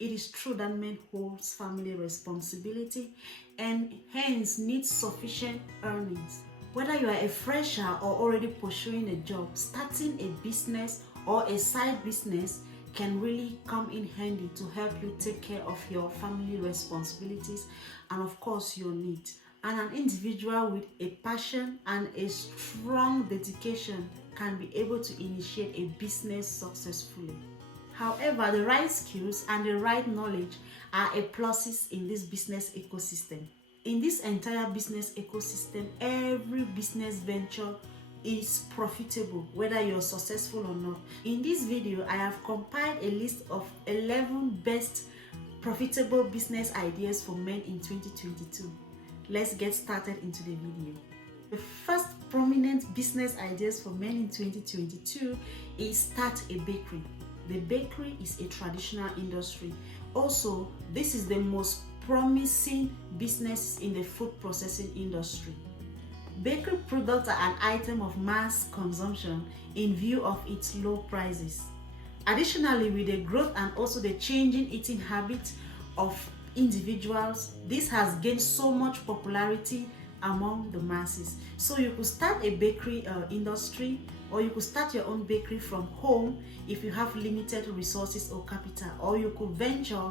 It is true that men hold family responsibility and hence need sufficient earnings. Whether you are a fresher or already pursuing a job, starting a business or a side business can really come in handy to help you take care of your family responsibilities and of course your needs. And an individual with a passion and a strong dedication can be able to initiate a business successfully. However, the right skills and the right knowledge are a pluses in this business ecosystem. In this entire business ecosystem, every business venture is profitable, whether you're successful or not. In this video, I have compiled a list of 11 best profitable business ideas for men in 2022. Let's get started into the video. The first prominent business ideas for men in 2022 is start a bakery. The bakery is a traditional industry. Also, this is the most promising business in the food processing industry. Bakery products are an item of mass consumption in view of its low prices. Additionally, with the growth and also the changing eating habits of individuals, this has gained so much popularity among the masses. So you could start a bakery industry, or you could start your own bakery from home if you have limited resources or capital, or you could venture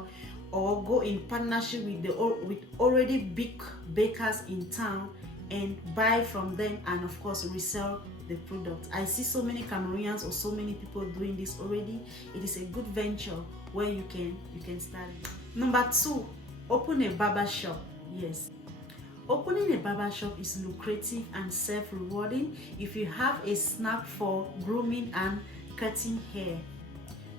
or go in partnership with already big bakers in town and buy from them and of course resell the product. I see so many Cameroonians or so many people doing this already. It is a good venture where you can start it. Number 2, open a barber shop. Yes. Opening a barber shop is lucrative and self-rewarding if you have a knack for grooming and cutting hair.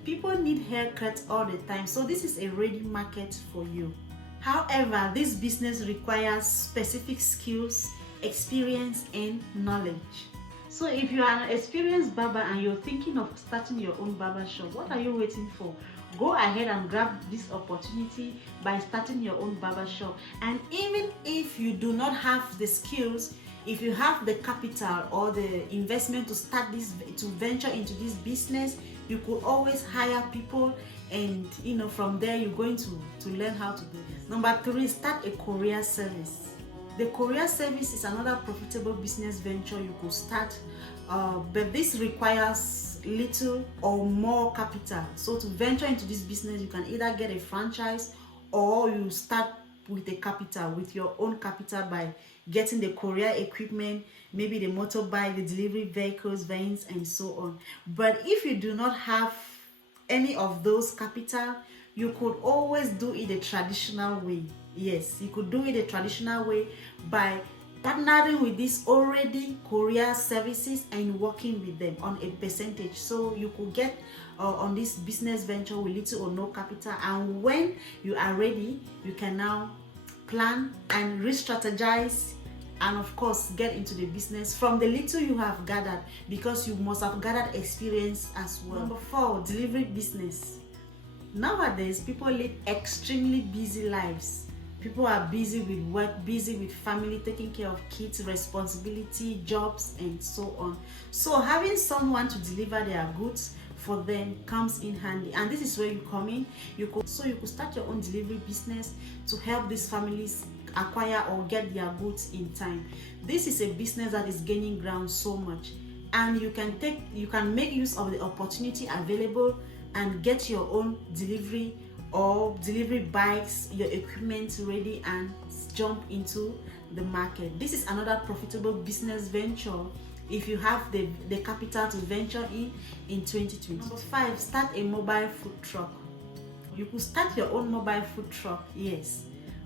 People need haircuts all the time, so this is a ready market for you. However, this business requires specific skills, experience, and knowledge. So if you are an experienced barber and you're thinking of starting your own barber shop, what are you waiting for? Go ahead and grab this opportunity by starting your own barber shop. And even if you do not have the skills, if you have the capital or the investment to start this, to venture into this business, you could always hire people, and from there you're going to learn how to do this. Number 3, start a courier service. The courier service is another profitable business venture you could start, but this requires little or more capital. So to venture into this business, you can either get a franchise or you start with a capital, with your own capital, by getting the courier equipment, maybe the motorbike, the delivery vehicles, vans, and so on. But if you do not have any of those capital, you could always do it the traditional way. Yes, you could do it the traditional way by partnering with these already courier services and working with them on a percentage. So you could get on this business venture with little or no capital, and when you are ready, you can now plan and re-strategize and of course get into the business from the little you have gathered, because you must have gathered experience as well. Number 4, delivery business. Nowadays, people live extremely busy lives. People are busy with work, busy with family, taking care of kids, responsibility, jobs, and so on. So having someone to deliver their goods for them comes in handy, and this is where you come in. You could start your own delivery business to help these families acquire or get their goods in time. This is a business that is gaining ground so much, and you can make use of the opportunity available and get your own delivery or delivery bikes, your equipment ready, and jump into the market. This is another profitable business venture if you have the capital to venture in 2020. Number 5, start a mobile food truck. You could start your own mobile food truck, yes.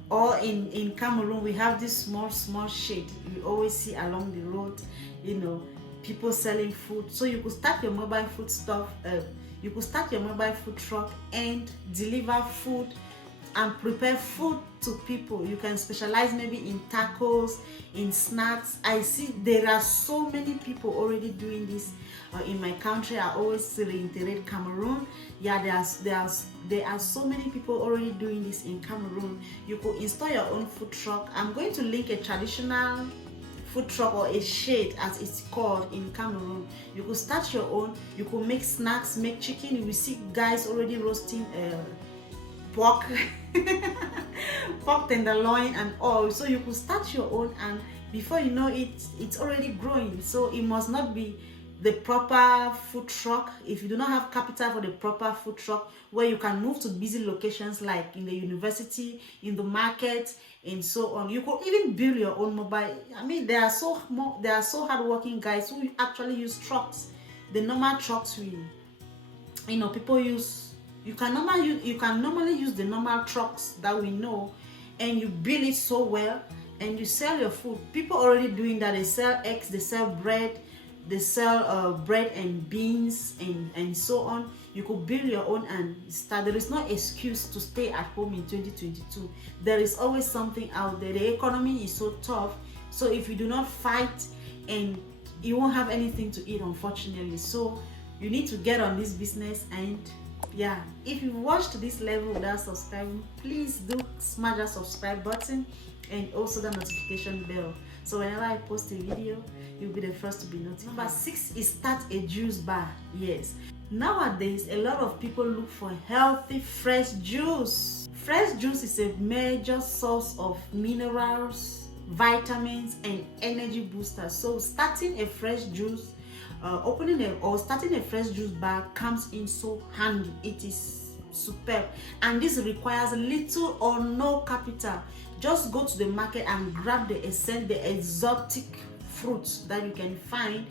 Or in Cameroon, we have this small shade you always see along the road, people selling food. So you could start your mobile food stuff. You could start your mobile food truck and deliver food and prepare food to people. You can specialize maybe in tacos, in snacks. I see there are so many people already doing this in my country. I always reiterate Cameroon. Yeah, there are so many people already doing this in Cameroon. You could install your own food truck. I'm going to link a traditional food truck, or a shade as it's called in Cameroon. You could start your own. You could make snacks, make chicken. You will see guys already roasting pork, pork tenderloin and all. So you could start your own, and before you know it, it's already growing. So it must not be the proper food truck. If you do not have capital for the proper food truck where you can move to busy locations like in the university, in the market, and so on, you could even build your own mobile. I mean, there are so hardworking guys who actually use trucks, the normal trucks people use. You can normally use the normal trucks that we know, and you build it so well, and you sell your food. People already doing that. They sell eggs, they sell bread, they sell bread and beans and so on. You could build your own and start. There is no excuse to stay at home in 2022. There is always something out there. The economy is so tough. So if you do not fight, and you won't have anything to eat, unfortunately. So you need to get on this business. And yeah, if you watched this level without subscribing, please do smash that subscribe button and also the notification bell, so whenever I post a video, you'll be the first to be notified. Number 6 is start a juice bar. Yes, nowadays a lot of people look for healthy fresh juice. Fresh juice is a major source of minerals, vitamins and energy boosters. So starting a fresh juice, starting a fresh juice bar comes in so handy. It is superb, and this requires little or no capital. Just go to the market and grab the exotic fruits that you can find.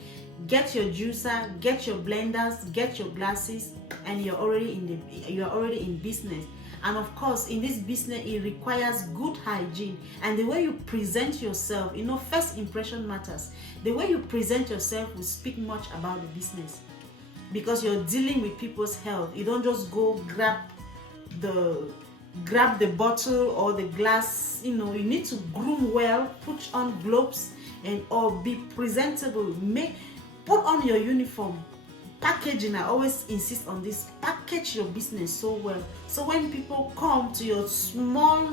Get your juicer, get your blenders, get your glasses, and you're already in business. And of course, in this business, it requires good hygiene, and the way you present yourself. First impression matters. The way you present yourself will speak much about the business, because you're dealing with people's health. You don't just go grab the bottle or the glass. You need to groom well, put on gloves and or be presentable. Put on your uniform. Packaging, I always insist on this. Package your business so well, so when people come to your small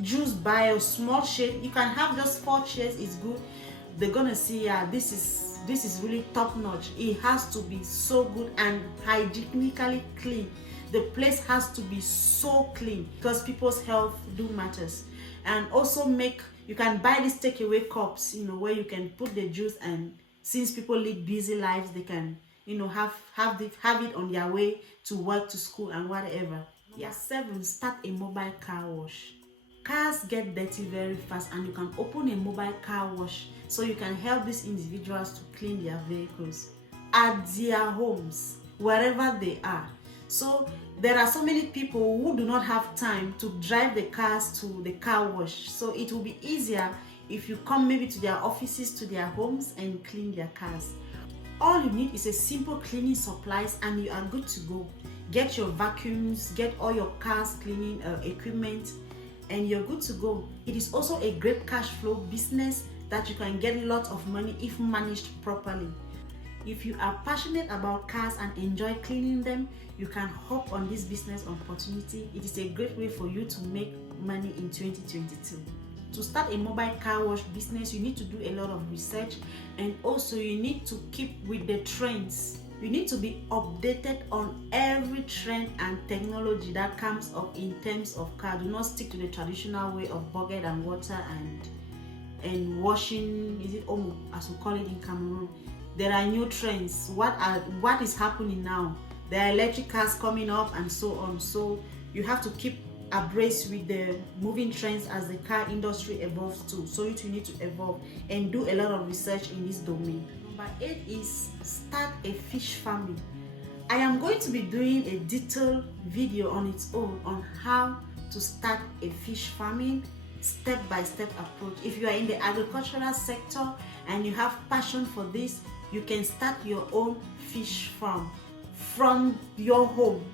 juice bar or small shade, you can have just 4 chairs, is good. They're gonna see, yeah, this is really top notch. It has to be so good and hygienically clean. The place has to be so clean, because people's health do matters. And also you can buy these takeaway cups, where you can put the juice, and since people lead busy lives, they can have it on their way to work, to school and whatever. Yeah. 7, start a mobile car wash. Cars get dirty very fast, and you can open a mobile car wash, so you can help these individuals to clean their vehicles at their homes, wherever they are. So there are so many people who do not have time to drive the cars to the car wash. So it will be easier if you come maybe to their offices, to their homes, and clean their cars. All you need is a simple cleaning supplies, and you are good to go. Get your vacuums, get all your cars cleaning equipment, and you're good to go. It is also a great cash flow business that you can get lots of money if managed properly. If you are passionate about cars and enjoy cleaning them, you can hop on this business opportunity. It is a great way for you to make money in 2022. To start a mobile car wash business, you need to do a lot of research, and also you need to keep with the trends. You need to be updated on every trend and technology that comes up in terms of car. Do not stick to the traditional way of bucket and water and washing. Is it omo, as we call it in Cameroon? There are new trends. What is happening now? There are electric cars coming up and so on. So you have to keep abreast with the moving trends as the car industry evolves too. So you need to evolve and do a lot of research in this domain. Number 8 is start a fish farming. I am going to be doing a detailed video on its own on how to start a fish farming, step-by-step approach. If you are in the agricultural sector and you have passion for this, you can start your own fish farm from your home.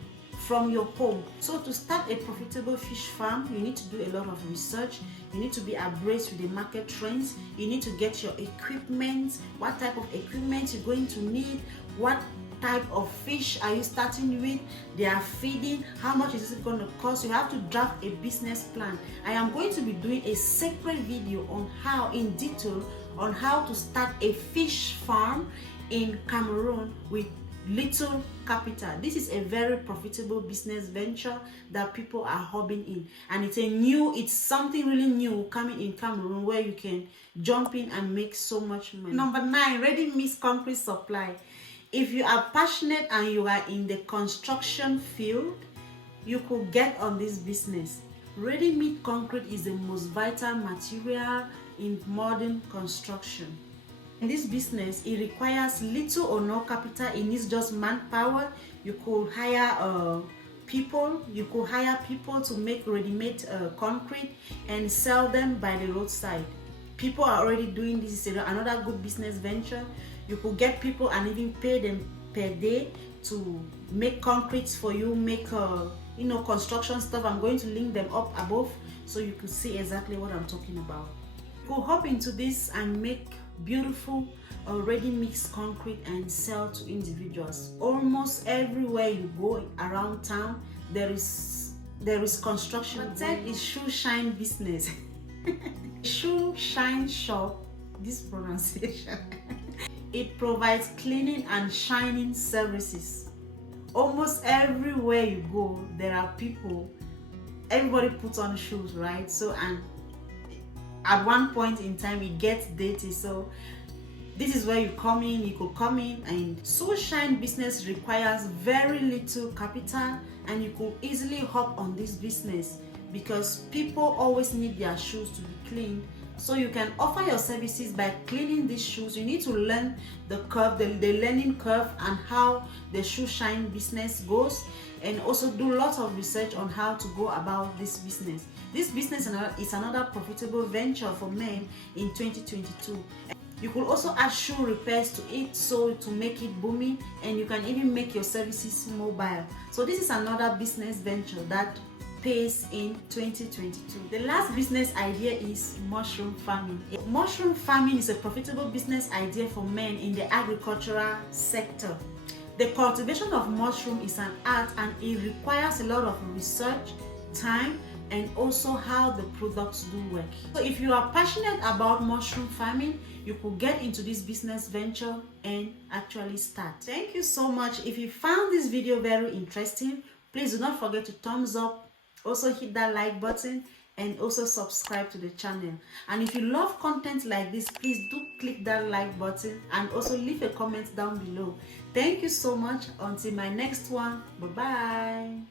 So to start a profitable fish farm, you need to do a lot of research. You need to be abreast with the market trends. You need to get your equipment, what type of equipment you're going to need, what type of fish are you starting with, their feeding, how much is it going to cost. You have to draft a business plan. I am going to be doing a separate video on how, in detail, on how to start a fish farm in Cameroon with little capital. This is a very profitable business venture that people are hopping in, and it's something really new coming in Cameroon where you can jump in and make so much money. Number 9, ready mix concrete supply. If you are passionate and you are in the construction field, you could get on this business. Ready-mix concrete is the most vital material in modern construction. In this business, it requires little or no capital. It needs just manpower. You could hire people. You could hire people to make ready-made concrete and sell them by the roadside. People are already doing this. It's another good business venture. You could get people and even pay them per day to make concretes for you, make construction stuff. I'm going to link them up above so you can see exactly what I'm talking about. You could hop into this and make beautiful already mixed concrete and sell to individuals. Almost everywhere you go around town, there is construction. But then is shoe shine business. Shoe shine shop, this pronunciation. It provides cleaning and shining services. Almost everywhere you go, there are people. Everybody puts on shoes, right? So, and at one point in time it gets dirty, so this is where you come in. You could come in, and shoe shine business requires very little capital, and you could easily hop on this business because people always need their shoes to be cleaned. So you can offer your services by cleaning these shoes. You need to learn the curve, the learning curve, and how the shoe shine business goes, and also do lots of research on how to go about this business. This business is another profitable venture for men in 2022. You could also add shoe repairs to it, so to make it booming, and you can even make your services mobile. So this is another business venture that pays in 2022. The last business idea is mushroom farming. Mushroom farming is a profitable business idea for men in the agricultural sector. The cultivation of mushroom is an art, and it requires a lot of research, time, and also how the products do work. So if you are passionate about mushroom farming, you could get into this business venture and actually start. Thank you so much. If you found this video very interesting, please do not forget to thumbs up. Also hit that like button and also subscribe to the channel. And if you love content like this, please do click that like button and also leave a comment down below. Thank you so much. Until my next one, bye bye.